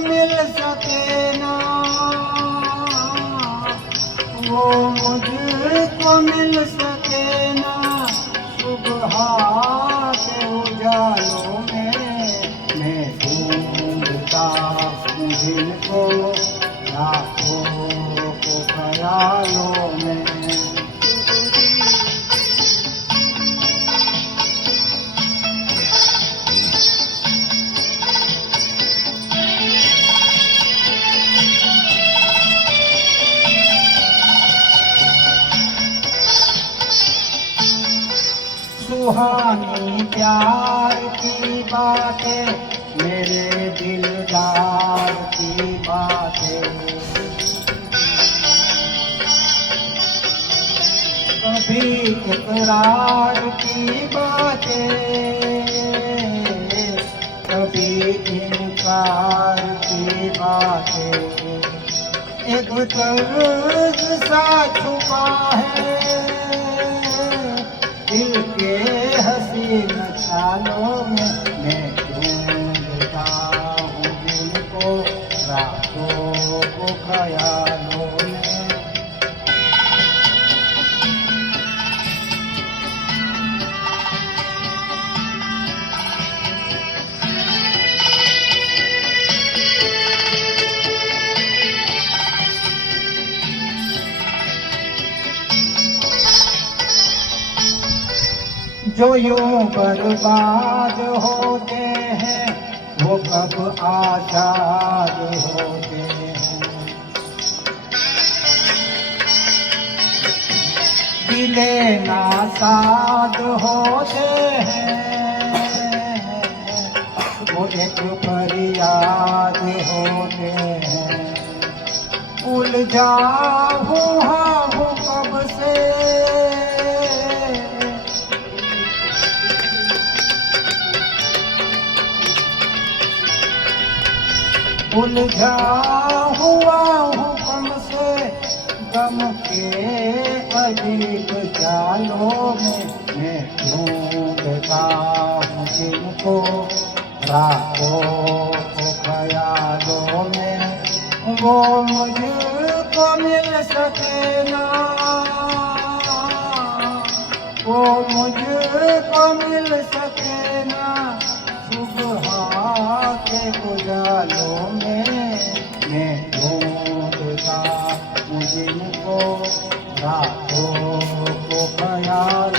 मिल सके ना, वो मुझको मिल सके ना। सुबह के उजालों में मैं ढूंढता हूँ जिनको, रातों को ख्यालों में। सुहानी प्यार की बातें, मेरे दिलदार की बातें, कभी इकरार की बातें, कभी इनकार की बातें। एक दर्द सा छुपा है दिल के हसीन ख्यालों में, मैं ढूंढता हूँ जिनको, रातों को ख्यालों में। जो यूं बर्बाद होते हैं वो कब आजाद होते हैं। दिले नासाद होते हैं वो एक फरियाद होते हैं। उलझा हूँ कब से उलझा हुआ हूँ गम से, गम के अजीब जालों में मैं ढूंढता हूँ जिनको, रातों को ख्यालों में। वो मुझको मिल सके ना, वो मुझको मिल सके ना। सुबह के उजालों में मैं ढूंढता हूँ जिनको, रातों को ख्याल